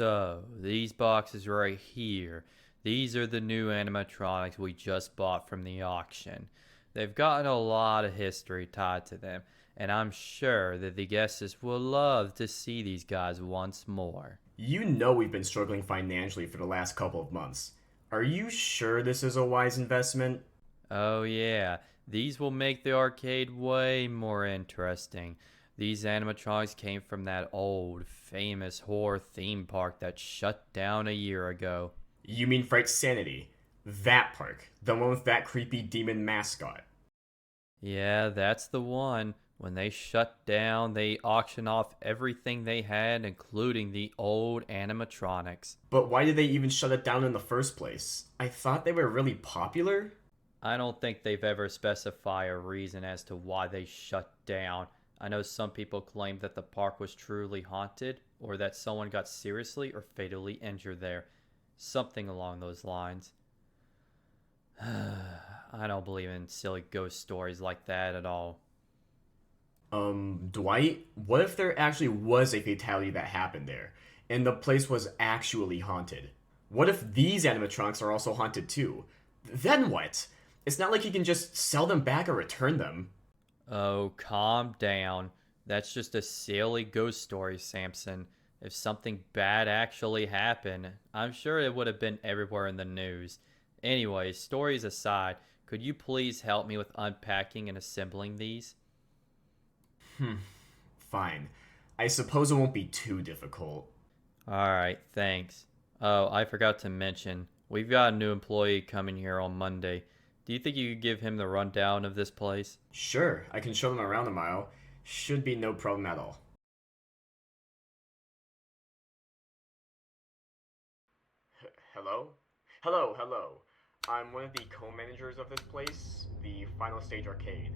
So, these boxes right here, these are the new animatronics we just bought from the auction. They've gotten a lot of history tied to them, and I'm sure that the guests will love to see these guys once more. You know we've been struggling financially for the last couple of months. Are you sure this is a wise investment? Oh, yeah, these will make the arcade way more interesting. These animatronics came from that old, famous horror theme park that shut down a year ago. You mean Fright Sanity? That park. The one with that creepy demon mascot. Yeah, that's the one. When they shut down, they auctioned off everything they had, including the old animatronics. But why did they even shut it down in the first place? I thought they were really popular? I don't think they've ever specified a reason as to why they shut down. I know some people claim that the park was truly haunted, or that someone got seriously or fatally injured there. Something along those lines. I don't believe in silly ghost stories like that at all. Dwight, what if there actually was a fatality that happened there, and the place was actually haunted? What if these animatronics are also haunted too? Then what? It's not like you can just sell them back or return them. Oh, calm down. That's just a silly ghost story, Samson. If something bad actually happened, I'm sure it would have been everywhere in the news. Anyway, stories aside, could you please help me with unpacking and assembling these? Fine. I suppose it won't be too difficult. Alright, thanks. Oh, I forgot to mention, we've got a new employee coming here on Monday. Do you think you could give him the rundown of this place? Sure, I can show them around a mile. Should be no problem at all. Hello? Hello. I'm one of the co-managers of this place, the Final Stage Arcade.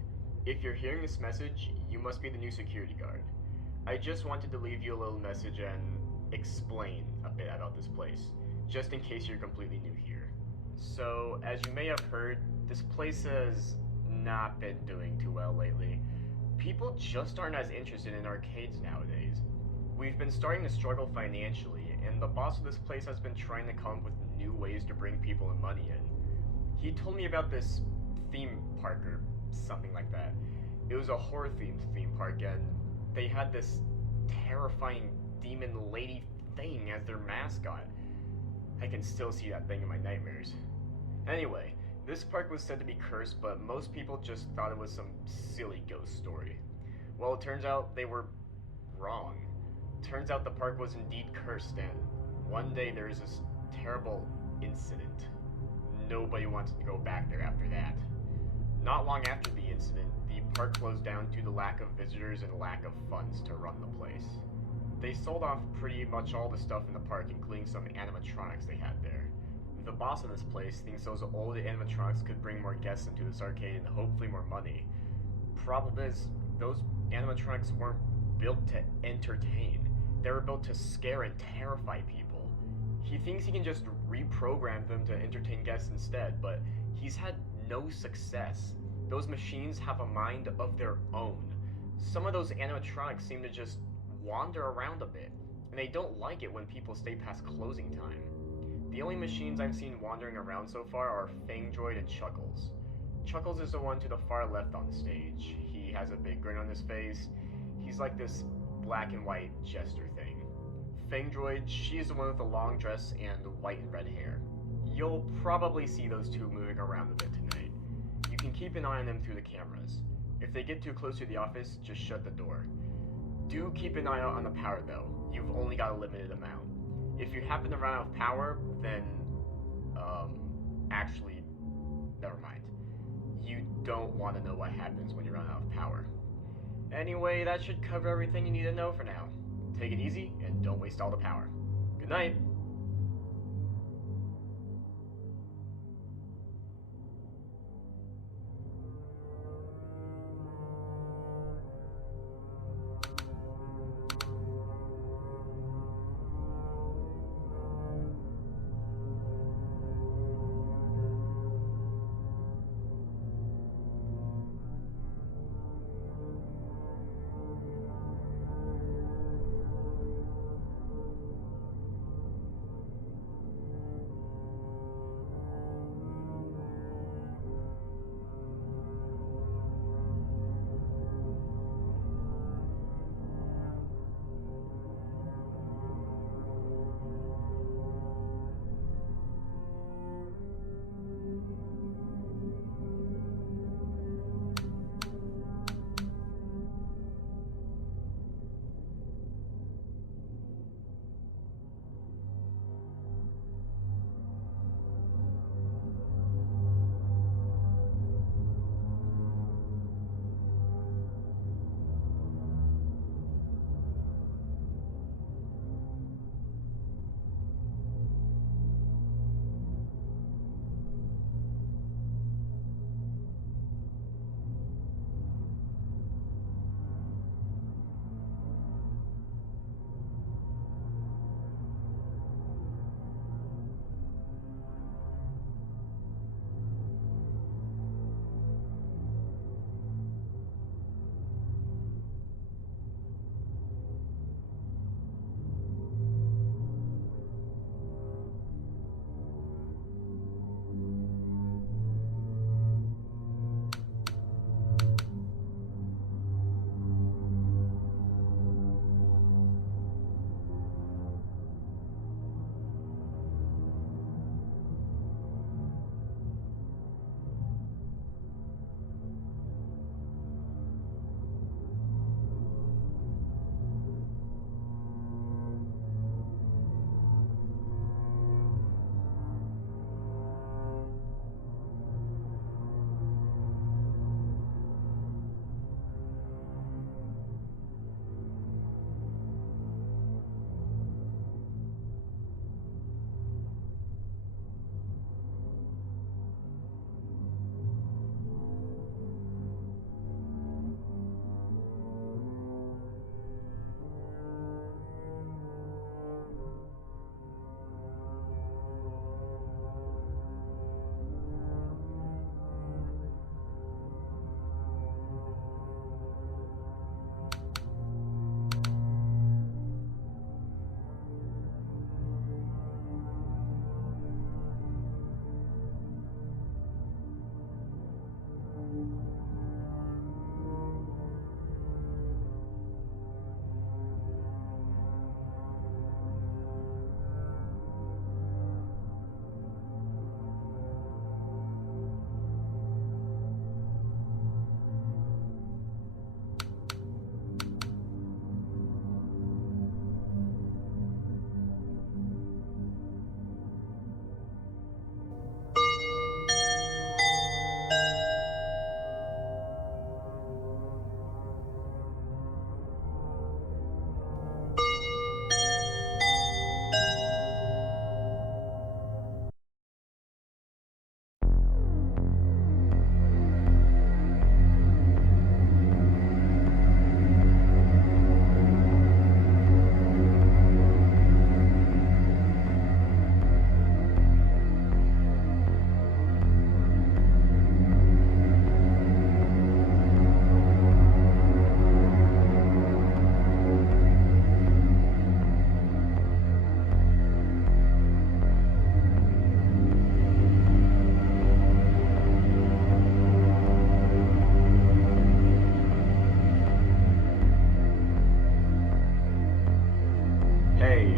If you're hearing this message, you must be the new security guard. I just wanted to leave you a little message and explain a bit about this place, just in case you're completely new here. So, as you may have heard, this place has not been doing too well lately. People just aren't as interested in arcades nowadays. We've been starting to struggle financially, and the boss of this place has been trying to come up with new ways to bring people and money in. He told me about this theme park or something like that. It was a horror themed theme park, and they had this terrifying demon lady thing as their mascot. I can still see that thing in my nightmares. Anyway, this park was said to be cursed, but most people just thought it was some silly ghost story. Well, it turns out they were wrong. Turns out the park was indeed cursed, and one day there was this terrible incident. Nobody wanted to go back there after that. Not long after the incident, the park closed down due to lack of visitors and lack of funds to run the place. They sold off pretty much all the stuff in the park, including some animatronics they had there. The boss of this place thinks those old animatronics could bring more guests into this arcade and hopefully more money. Problem is, those animatronics weren't built to entertain. They were built to scare and terrify people. He thinks he can just reprogram them to entertain guests instead, but he's had no success. Those machines have a mind of their own. Some of those animatronics seem to just wander around a bit, and they don't like it when people stay past closing time. The only machines I've seen wandering around so far are Fangdroid and Chuckles. Chuckles is the one to the far left on the stage. He has a big grin on his face. He's like this black and white jester thing. Fangdroid, she is the one with the long dress and white and red hair. You'll probably see those two moving around a bit tonight. You can keep an eye on them through the cameras. If they get too close to the office, just shut the door. Do keep an eye out on the power though. You've only got a limited amount. If you happen to run out of power, then, actually, never mind. You don't want to know what happens when you run out of power. Anyway, that should cover everything you need to know for now. Take it easy, and don't waste all the power. Good night.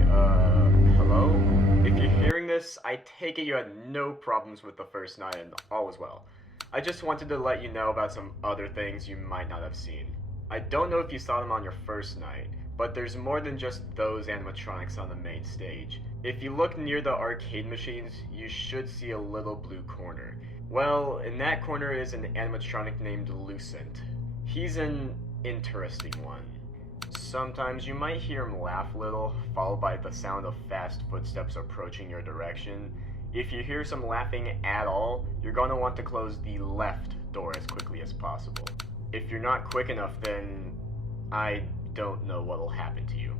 Hello? If you're hearing this, I take it you had no problems with the first night and all was well. I just wanted to let you know about some other things you might not have seen. I don't know if you saw them on your first night, but there's more than just those animatronics on the main stage. If you look near the arcade machines, you should see a little blue corner. Well, in that corner is an animatronic named Lucent. He's an interesting one. Sometimes you might hear him laugh a little, followed by the sound of fast footsteps approaching your direction. If you hear some laughing at all, you're going to want to close the left door as quickly as possible. If you're not quick enough, then I don't know what will happen to you.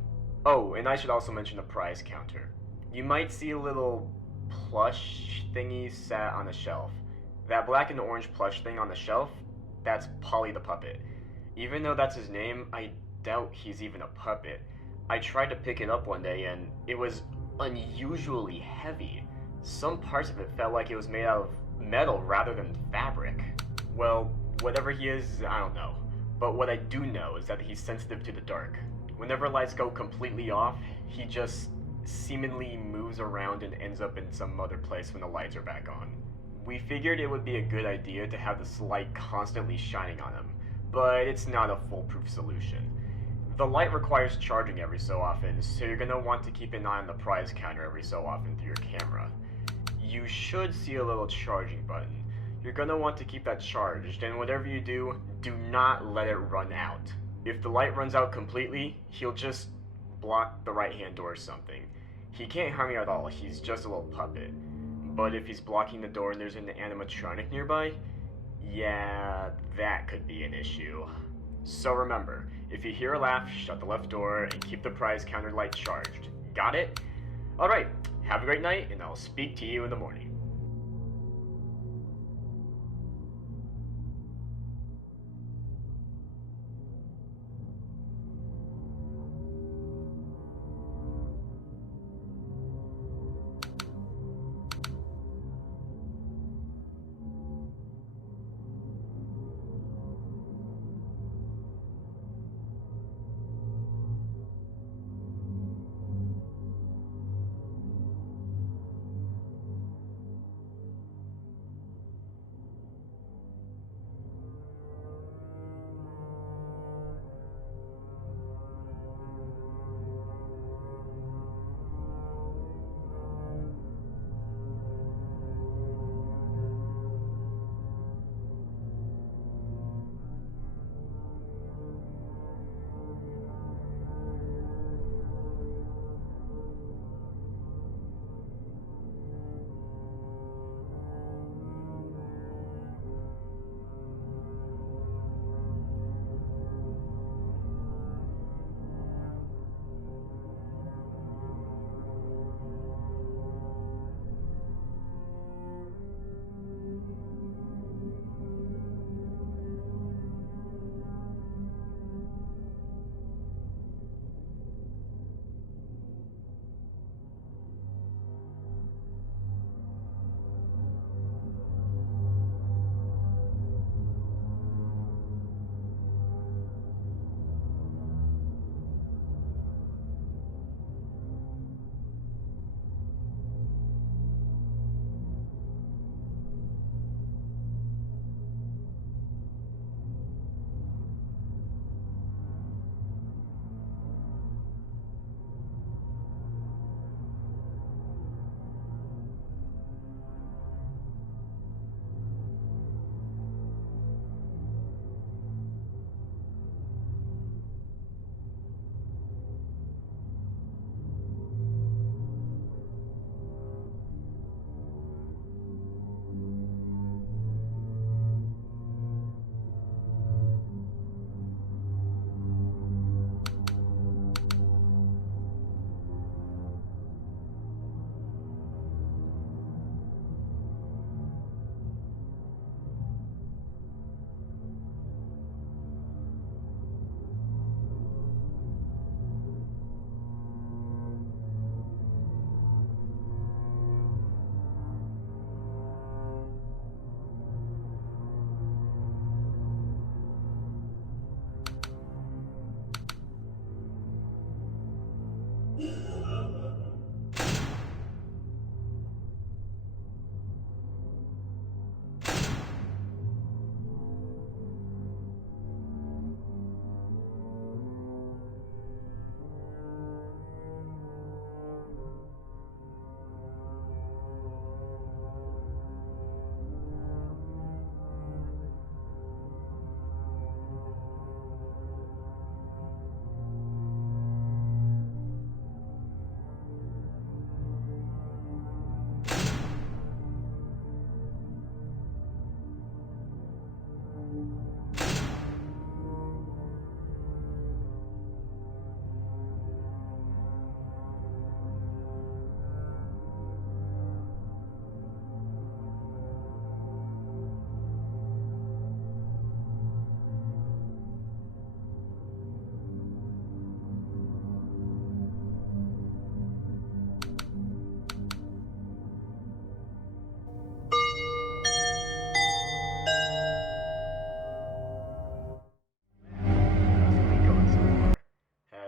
Oh, and I should also mention the prize counter. You might see a little plush thingy sat on a shelf. That black and orange plush thing on the shelf, that's Polly the puppet. Even though that's his name, I doubt he's even a puppet. I tried to pick it up one day and it was unusually heavy. Some parts of it felt like it was made out of metal rather than fabric. Well, whatever he is, I don't know. But what I do know is that he's sensitive to the dark. Whenever lights go completely off, he just seemingly moves around and ends up in some other place when the lights are back on. We figured it would be a good idea to have this light constantly shining on him, but it's not a foolproof solution. The light requires charging every so often, so you're going to want to keep an eye on the prize counter every so often through your camera. You should see a little charging button. You're going to want to keep that charged, and whatever you do, do not let it run out. If the light runs out completely, he'll just block the right-hand door or something. He can't harm you at all, he's just a little puppet. But if he's blocking the door and there's an animatronic nearby, yeah, that could be an issue. So remember, if you hear a laugh, shut the left door and keep the prize counter light charged. Got it? Alright, have a great night, and I'll speak to you in the morning.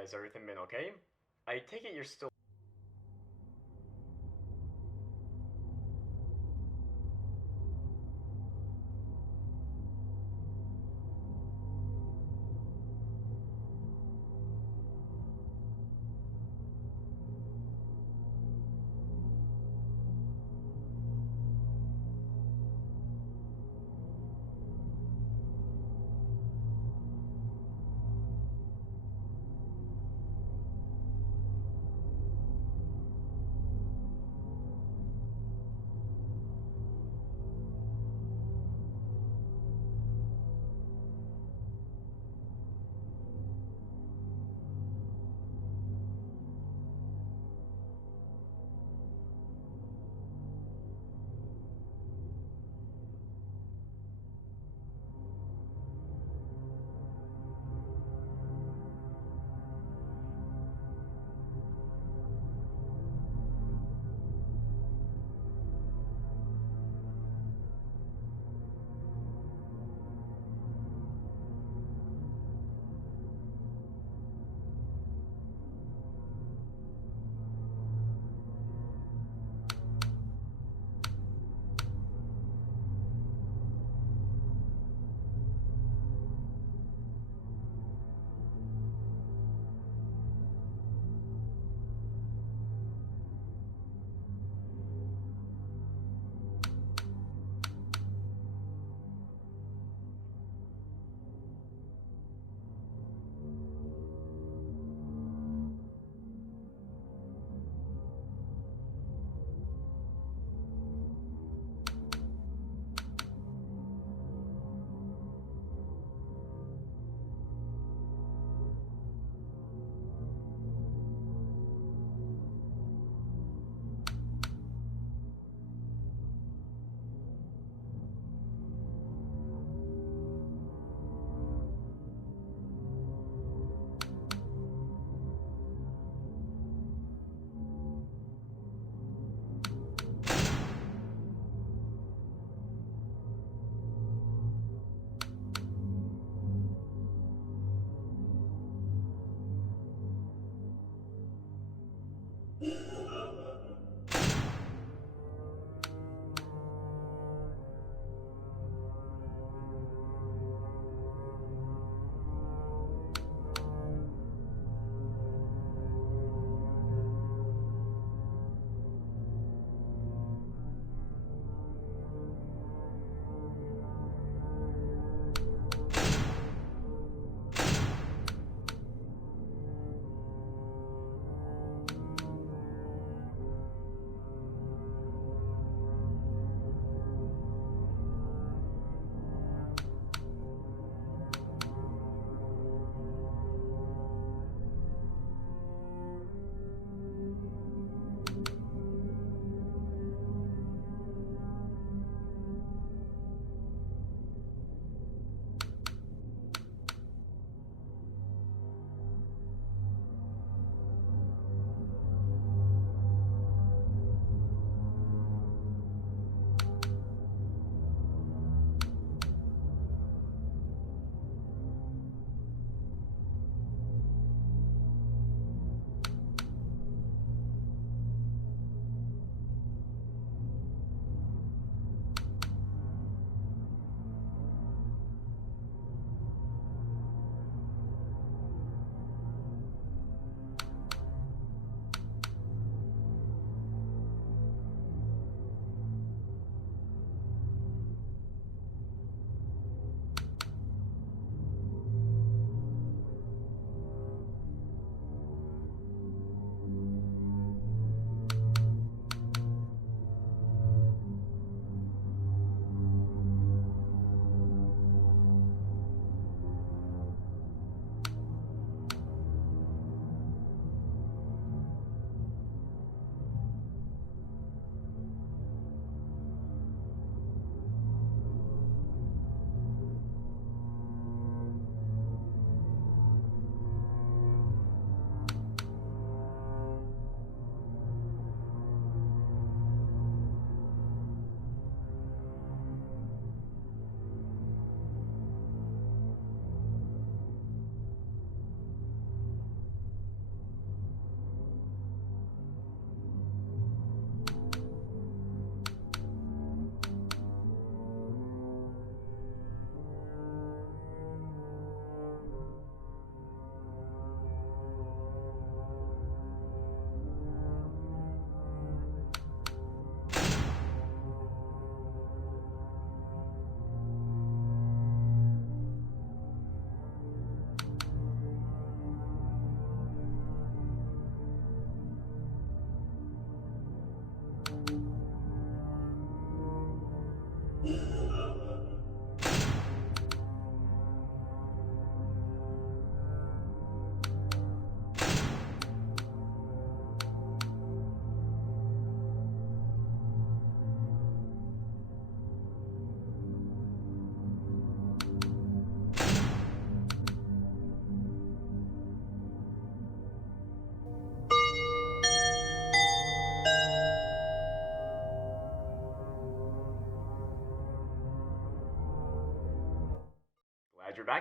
Has everything been okay? I take it you're still.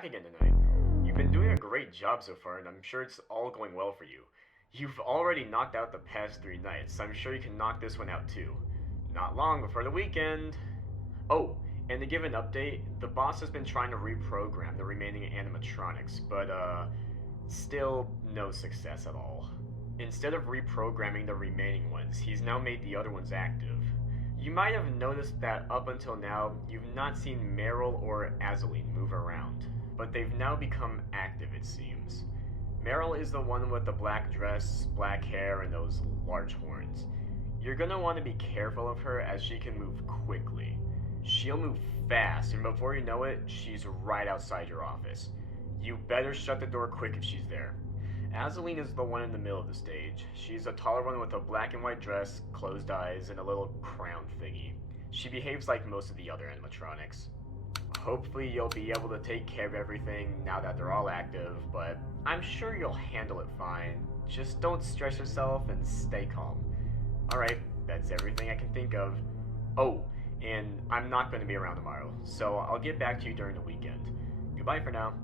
again tonight. You've been doing a great job so far, and I'm sure it's all going well for you. You've already knocked out the past 3 nights, so I'm sure you can knock this one out too. Not long before the weekend. Oh, and to give an update, the boss has been trying to reprogram the remaining animatronics, but still no success at all. Instead of reprogramming the remaining ones, he's now made the other ones active. You might have noticed that up until now, you've not seen Meril or Azaline move around, but they've now become active, it seems. Meril is the one with the black dress, black hair, and those large horns. You're gonna want to be careful of her as she can move quickly. She'll move fast, and before you know it, she's right outside your office. You better shut the door quick if she's there. Azaline is the one in the middle of the stage. She's a taller one with a black and white dress, closed eyes, and a little crown thingy. She behaves like most of the other animatronics. Hopefully you'll be able to take care of everything now that they're all active, but I'm sure you'll handle it fine. Just don't stress yourself and stay calm. Alright, that's everything I can think of. Oh, and I'm not going to be around tomorrow, so I'll get back to you during the weekend. Goodbye for now.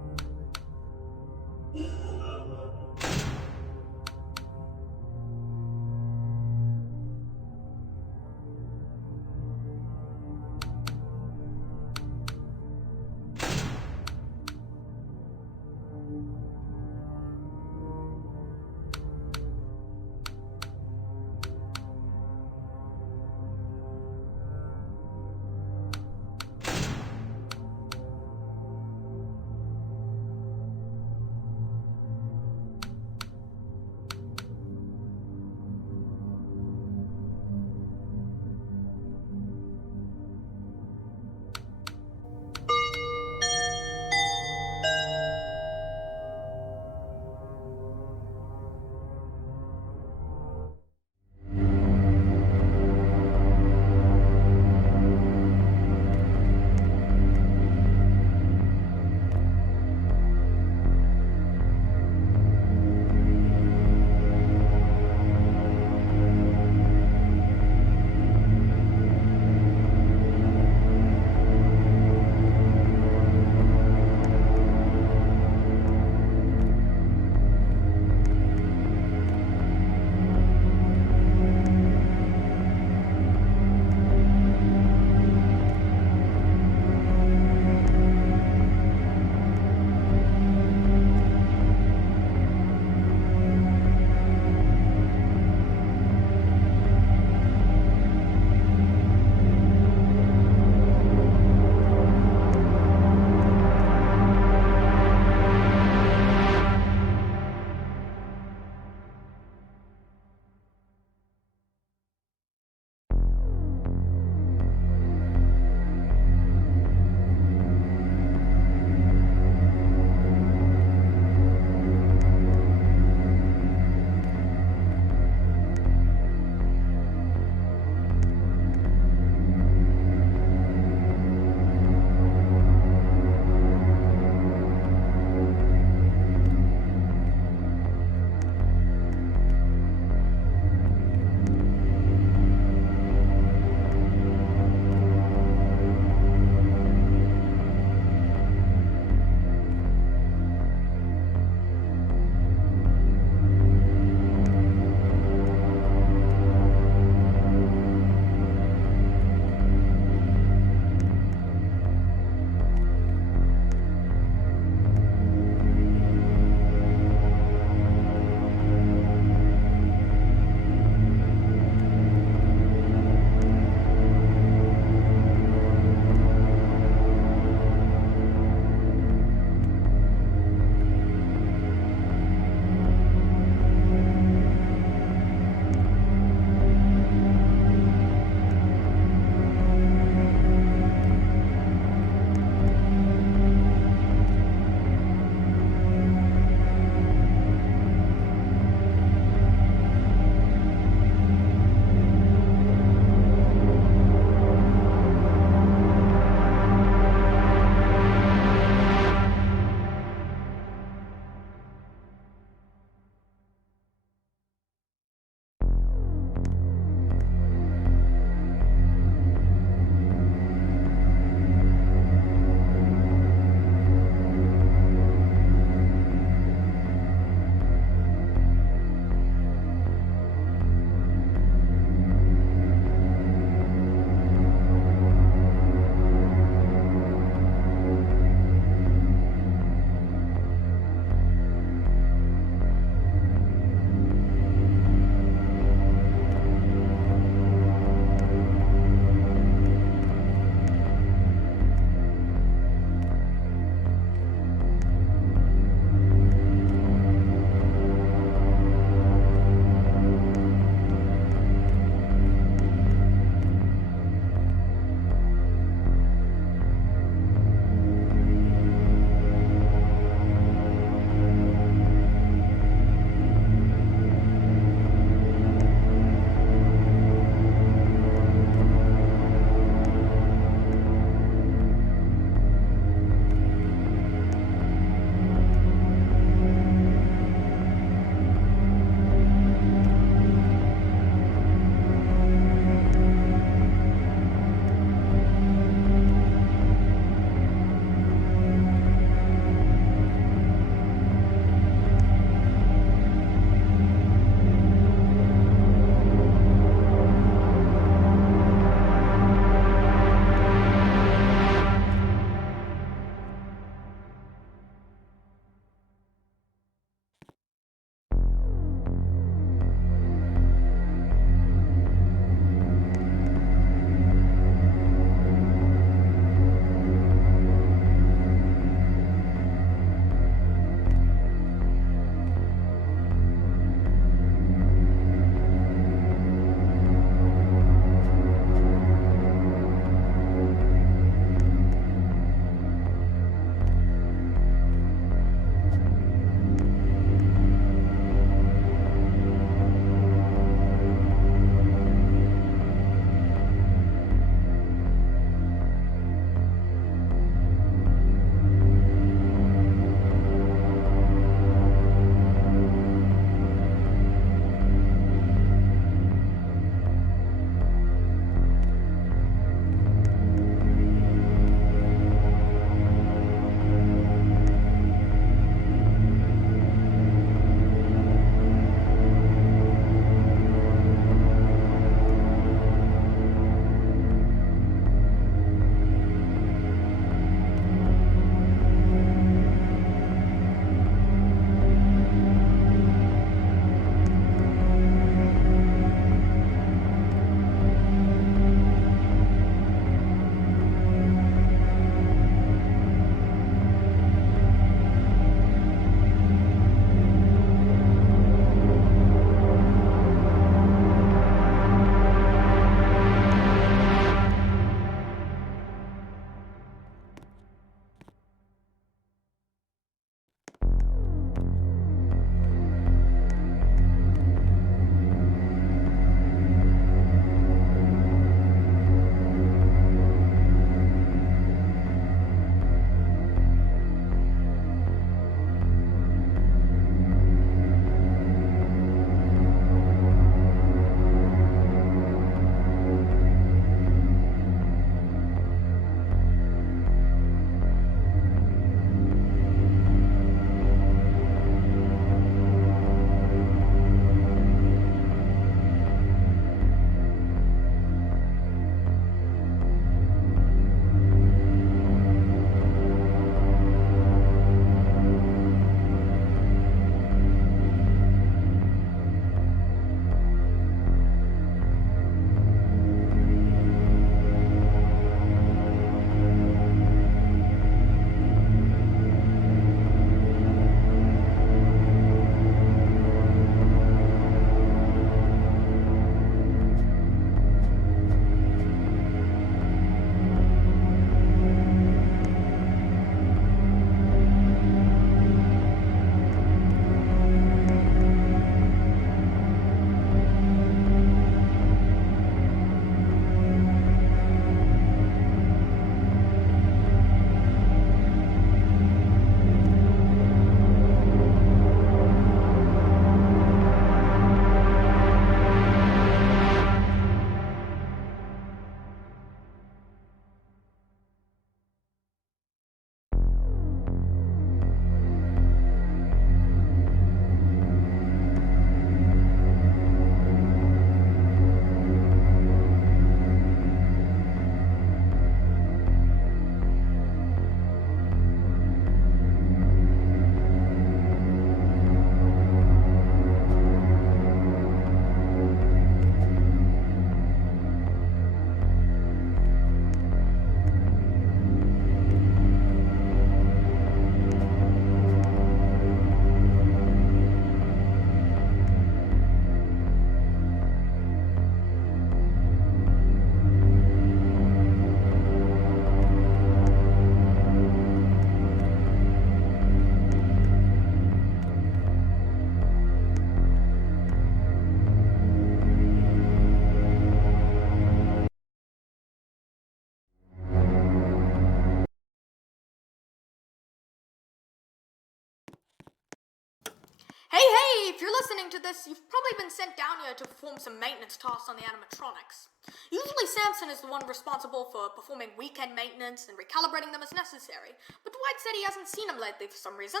Hey, if you're listening to this, you've probably been sent down here to perform some maintenance tasks on the animatronics. Usually Samson is the one responsible for performing weekend maintenance and recalibrating them as necessary, but Dwight said he hasn't seen him lately for some reason.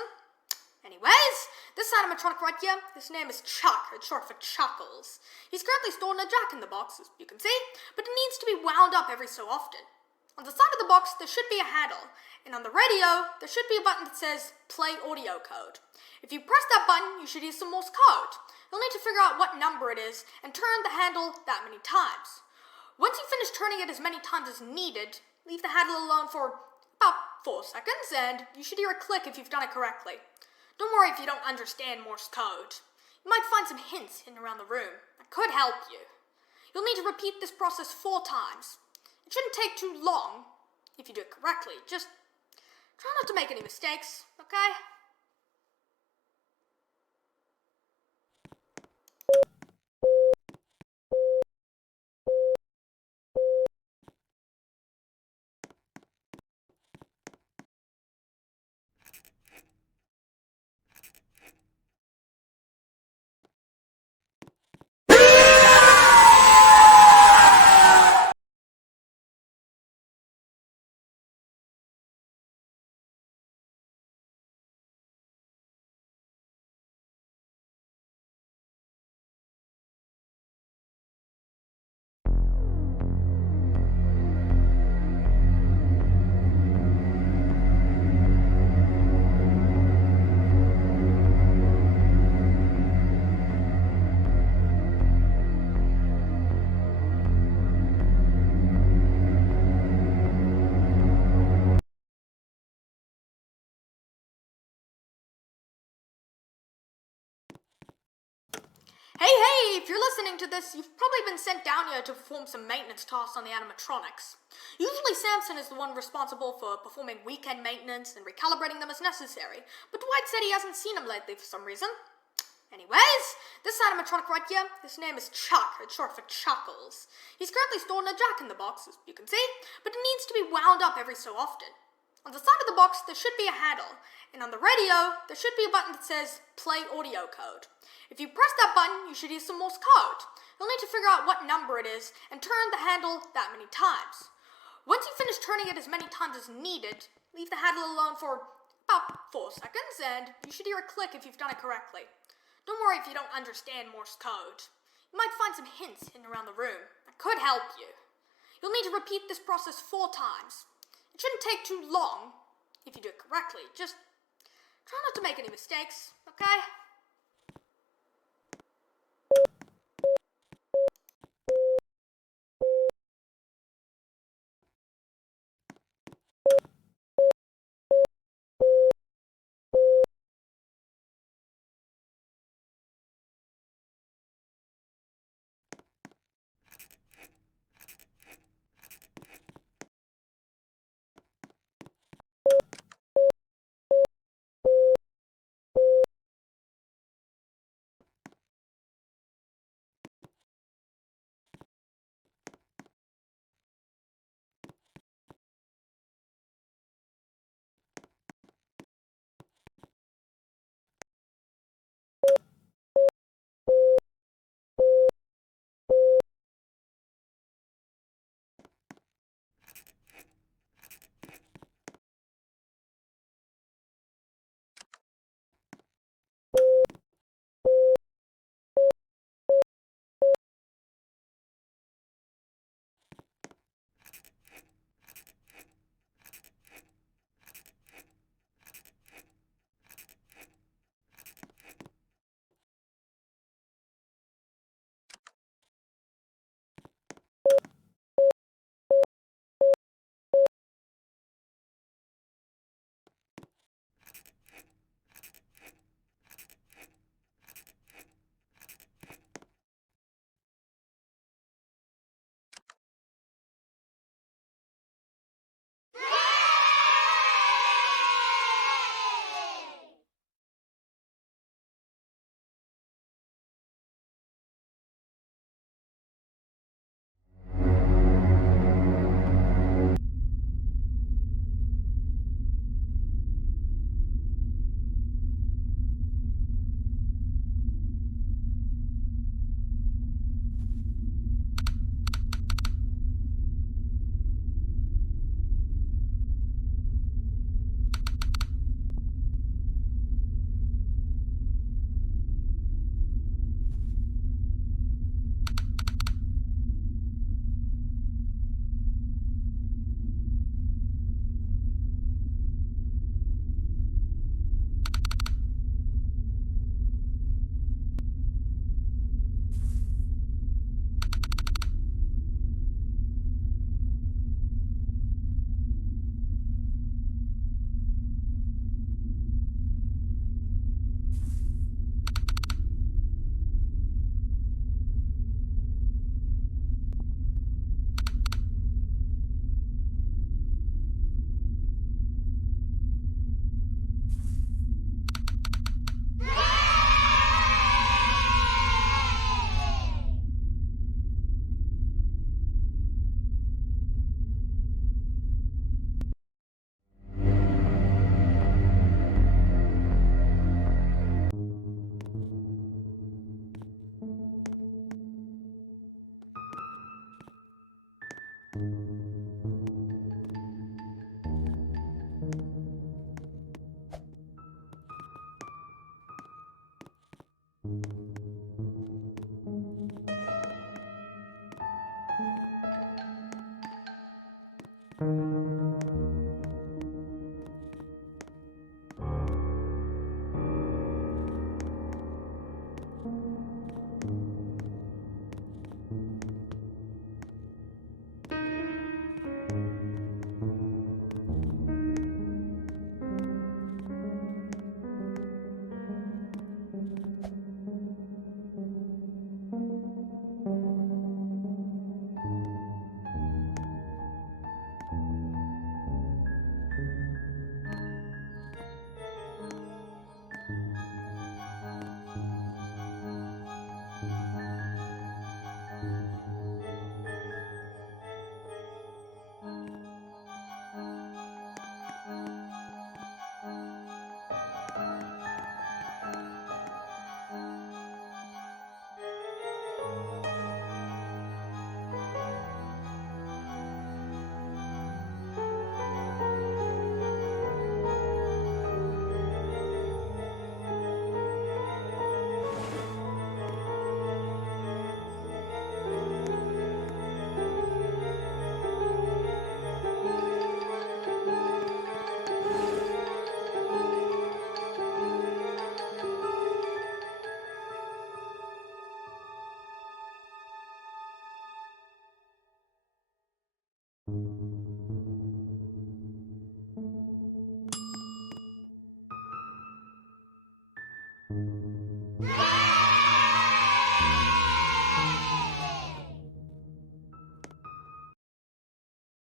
Anyways, this animatronic right here, his name is Chuck, it's short for Chuckles. He's currently stored in a jack-in-the-box, as you can see, but it needs to be wound up every so often. On the side of the box, there should be a handle, and on the radio, there should be a button that says Play Audio Code. If you press that button, you should hear some Morse code. You'll need to figure out what number it is and turn the handle that many times. Once you finish turning it as many times as needed, leave the handle alone for about 4 seconds, and you should hear a click if you've done it correctly. Don't worry if you don't understand Morse code. You might find some hints hidden around the room that could help you. You'll need to repeat this process 4 times. It shouldn't take too long if you do it correctly. Just try not to make any mistakes, okay? Hey, if you're listening to this, you've probably been sent down here to perform some maintenance tasks on the animatronics. Usually Samson is the one responsible for performing weekend maintenance and recalibrating them as necessary, but Dwight said he hasn't seen him lately for some reason. Anyways, this animatronic right here, his name is Chuck, it's short for Chuckles. He's currently stored in a jack-in-the-box, as you can see, but it needs to be wound up every so often. On the side of the box, there should be a handle, and on the radio, there should be a button that says Play Audio Code. If you press that button, you should hear some Morse code. You'll need to figure out what number it is and turn the handle that many times. Once you finish turning it as many times as needed, leave the handle alone for about 4 seconds, and you should hear a click if you've done it correctly. Don't worry if you don't understand Morse code. You might find some hints hidden around the room that could help you. You'll need to repeat this process 4 times. It shouldn't take too long if you do it correctly. Just try not to make any mistakes, okay?